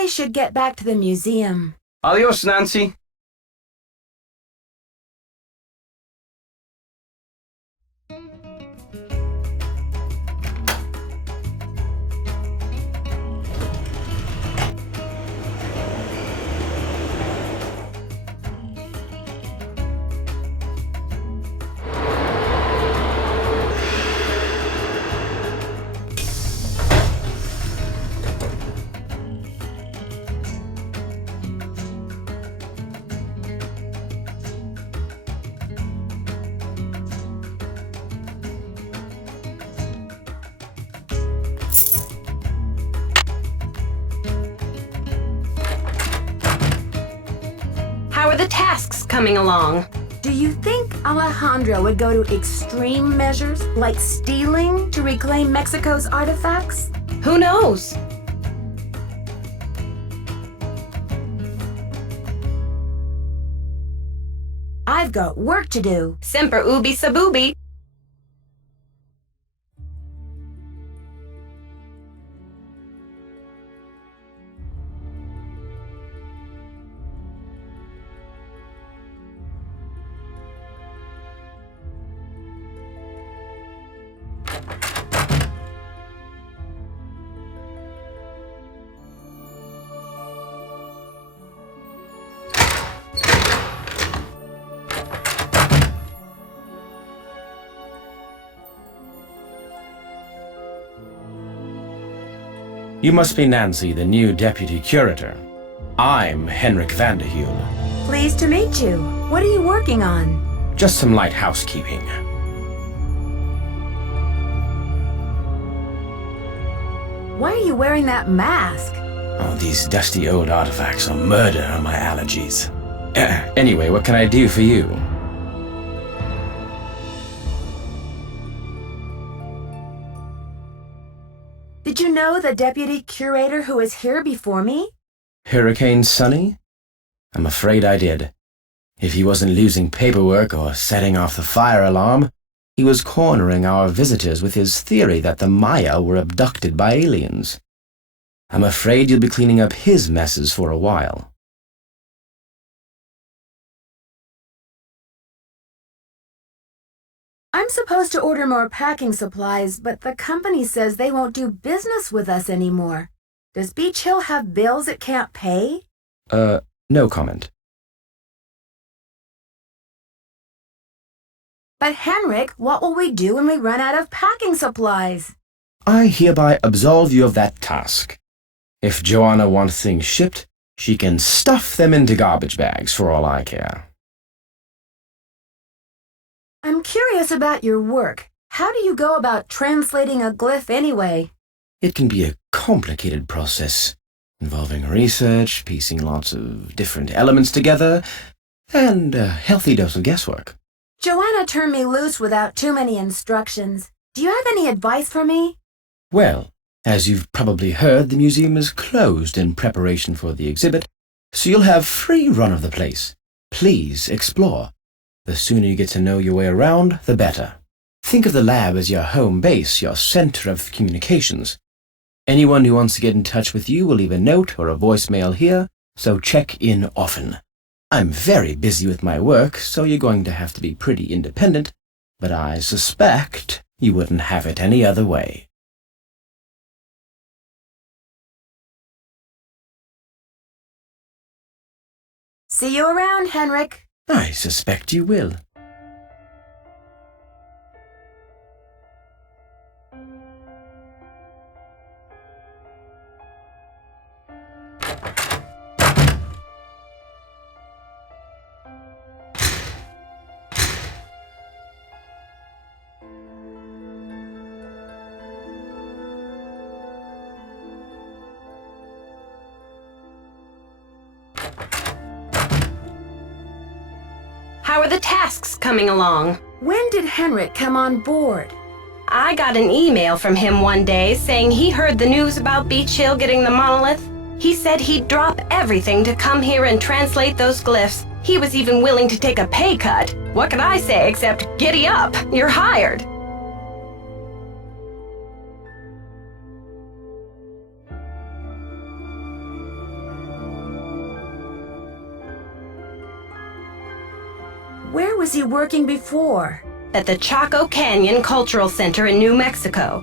I should get back to the museum. Adios, Nancy. How are the tasks coming along? Do you think Alejandro would go to extreme measures, like stealing, to reclaim Mexico's artifacts? Who knows? I've got work to do. Semper ubi sub ubi. You must be Nancy, the new deputy curator. I'm Henrik Vanderhule. Pleased to meet you. What are you working on? Just some light housekeeping. Why are you wearing that mask? Oh, these dusty old artifacts are murder on my allergies. Anyway, what can I do for you? Did you know the deputy curator who was here before me? Hurricane Sunny? I'm afraid I did. If he wasn't losing paperwork or setting off the fire alarm, he was cornering our visitors with his theory that the Maya were abducted by aliens. I'm afraid you'll be cleaning up his messes for a while. I'm supposed to order more packing supplies, but the company says they won't do business with us anymore. Does Beach Hill have bills it can't pay? No comment. But Henrik, what will we do when we run out of packing supplies? I hereby absolve you of that task. If Joanna wants things shipped, she can stuff them into garbage bags for all I care. I'm curious about your work. How do you go about translating a glyph anyway? It can be a complicated process, involving research, piecing lots of different elements together, and a healthy dose of guesswork. Joanna turned me loose without too many instructions. Do you have any advice for me? Well, as you've probably heard, the museum is closed in preparation for the exhibit, so you'll have free run of the place. Please explore. The sooner you get to know your way around, the better. Think of the lab as your home base, your center of communications. Anyone who wants to get in touch with you will leave a note or a voicemail here, so check in often. I'm very busy with my work, so you're going to have to be pretty independent, but I suspect you wouldn't have it any other way. See you around, Henrik. I suspect you will. How are the tasks coming along? When did Henrik come on board? I got an email from him one day saying he heard the news about Beach Hill getting the monolith. He said he'd drop everything to come here and translate those glyphs. He was even willing to take a pay cut. What can I say except giddy up, you're hired. was he working before? At the Chaco Canyon Cultural Center in New Mexico.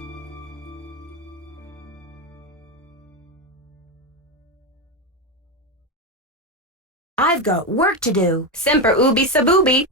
I've got work to do. Semper ubi sabubi.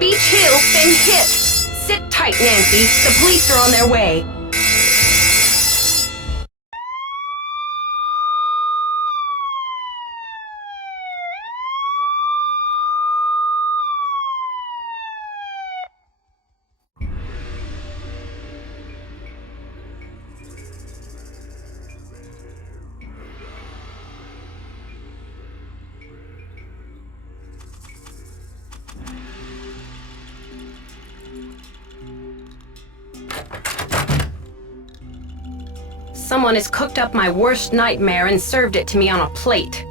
Beach Hill's been hit. Sit tight, Nancy. The police are on their way. Someone has cooked up my worst nightmare and served it to me on a plate.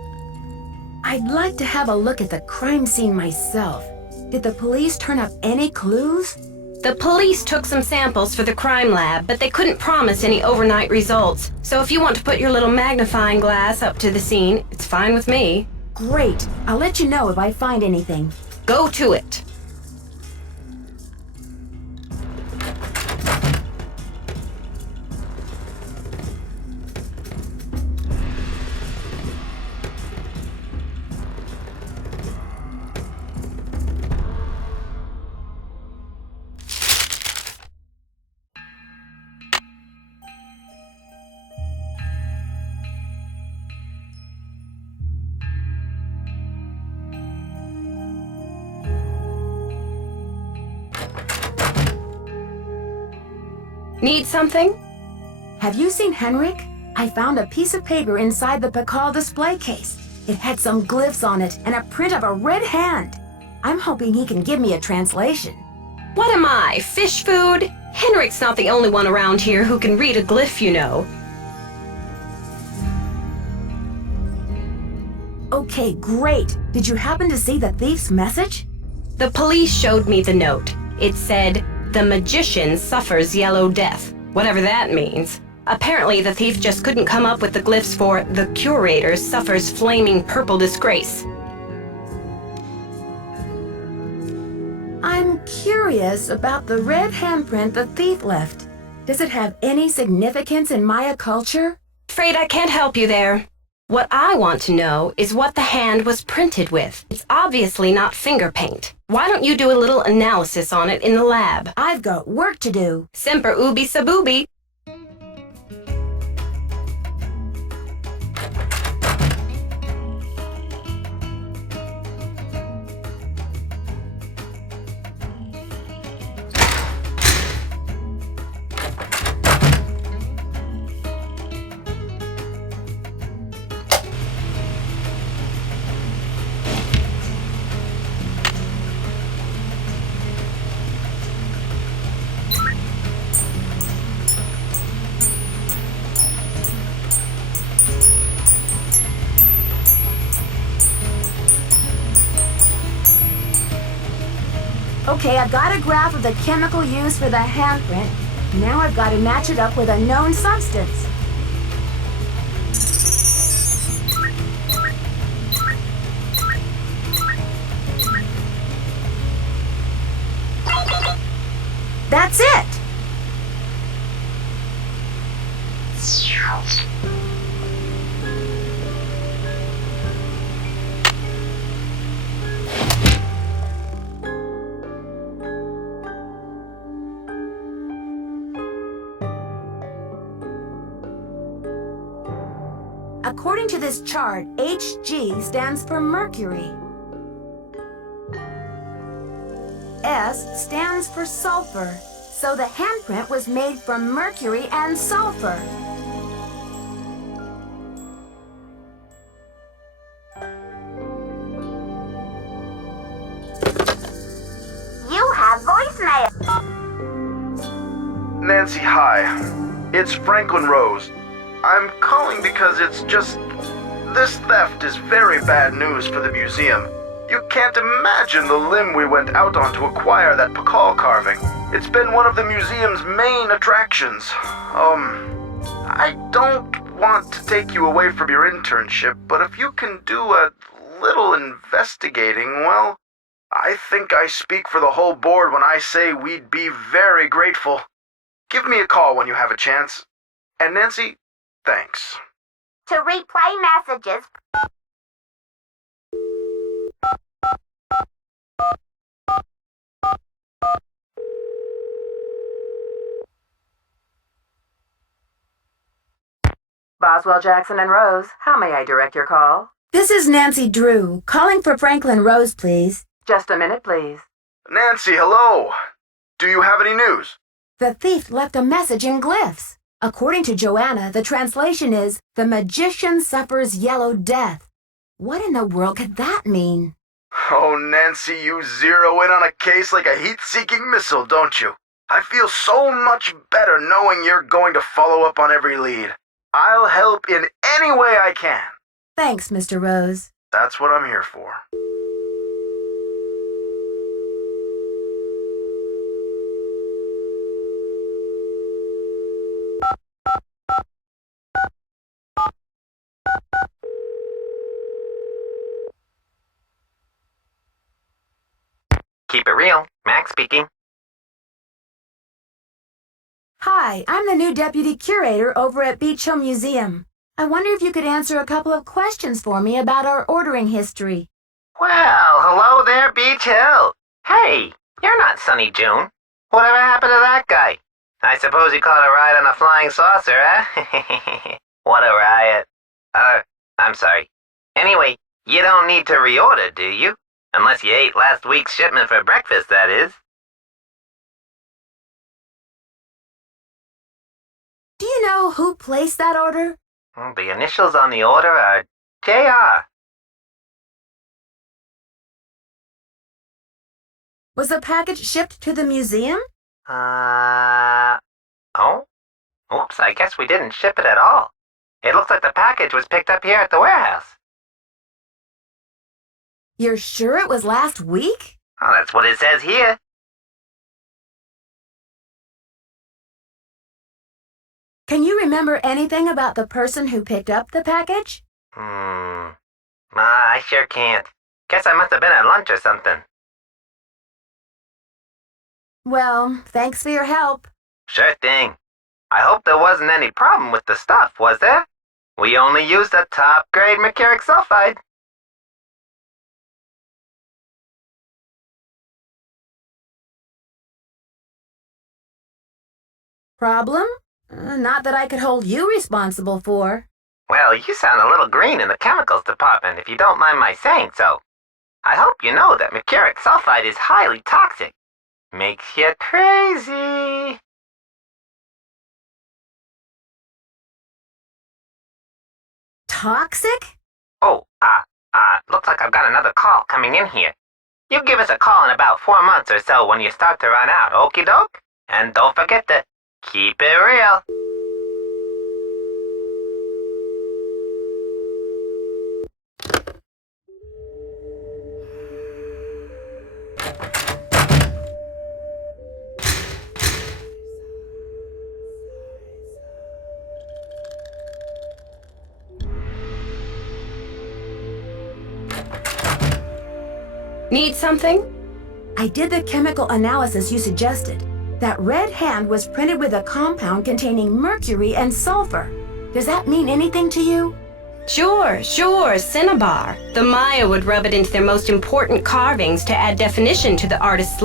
I'd like to have a look at the crime scene myself. Did the police turn up any clues? The police took some samples for the crime lab, but they couldn't promise any overnight results. So if you want to put your little magnifying glass up to the scene, it's fine with me. Great. I'll let you know if I find anything. Go to it. Need something? Have you seen Henrik? I found a piece of paper inside the Pakal display case. It had some glyphs on it and a print of a red hand. I'm hoping he can give me a translation. What am I, fish food? Henrik's not the only one around here who can read a glyph, you know. Okay, great. Did you happen to see the thief's message? The police showed me the note. It said, "The magician suffers yellow death," whatever that means. Apparently, the thief just couldn't come up with the glyphs for "the curator suffers flaming purple disgrace." I'm curious about the red handprint the thief left. Does it have any significance in Maya culture? Afraid I can't help you there. What I want to know is what the hand was printed with. It's obviously not finger paint. Why don't you do a little analysis on it in the lab? I've got work to do. Semper ubi sabubi. Okay, I've got a graph of the chemical used for the handprint. Now I've got to match it up with a known substance. That's it! According to this chart, Hg stands for mercury. S stands for sulfur, so the handprint was made from mercury and sulfur. You have voicemail. Nancy, hi. It's Franklin Rose. I'm calling because this theft is very bad news for the museum. You can't imagine the limb we went out on to acquire that Pakal carving. It's been one of the museum's main attractions. I don't want to take you away from your internship, but if you can do a little investigating, well, I think I speak for the whole board when I say we'd be very grateful. Give me a call when you have a chance. And Nancy, thanks. To replay messages, Boswell, Jackson, and Rose, how may I direct your call? this is Nancy Drew, calling for Franklin Rose, please. Just a minute, please. Nancy, hello. Do you have any news? The thief left a message in glyphs. According to Joanna, the translation is, "The magician suffers yellow death." What in the world could that mean? Oh, Nancy, you zero in on a case like a heat-seeking missile, don't you? I feel so much better knowing you're going to follow up on every lead. I'll help in any way I can. Thanks, Mr. Rose. That's what I'm here for. Keep it real. Max speaking. Hi, I'm the new deputy curator over at Beach Hill Museum. I wonder if you could answer a couple of questions for me about our ordering history. Well, hello there, Beach Hill. Hey, you're not Sunny June. Whatever happened to that guy? I suppose he caught a ride on a flying saucer, huh? What a riot. I'm sorry. Anyway, you don't need to reorder, do you? Unless you ate last week's shipment for breakfast, that is. Do you know who placed that order? The initials on the order are JR. Was the package shipped to the museum? Oh? Oops, I guess we didn't ship it at all. It looks like the package was picked up here at the warehouse. You're sure it was last week? Oh, that's what it says here. Can you remember anything about the person who picked up the package? I sure can't. Guess I must have been at lunch or something. Well, thanks for your help. Sure thing. I hope there wasn't any problem with the stuff, was there? We only used the top-grade mercuric sulfide. Problem? Not that I could hold you responsible for. Well, you sound a little green in the chemicals department, if you don't mind my saying so. I hope you know that mercuric sulfide is highly toxic. Makes you crazy. Toxic? Oh, looks like I've got another call coming in here. You give us a call in about 4 months or so when you start to run out, okie doke? And don't forget to keep it real. Need something? I did the chemical analysis you suggested. That red hand was printed with a compound containing mercury and sulfur. Does that mean anything to you? Sure, cinnabar. The Maya would rub it into their most important carvings to add definition to the artist's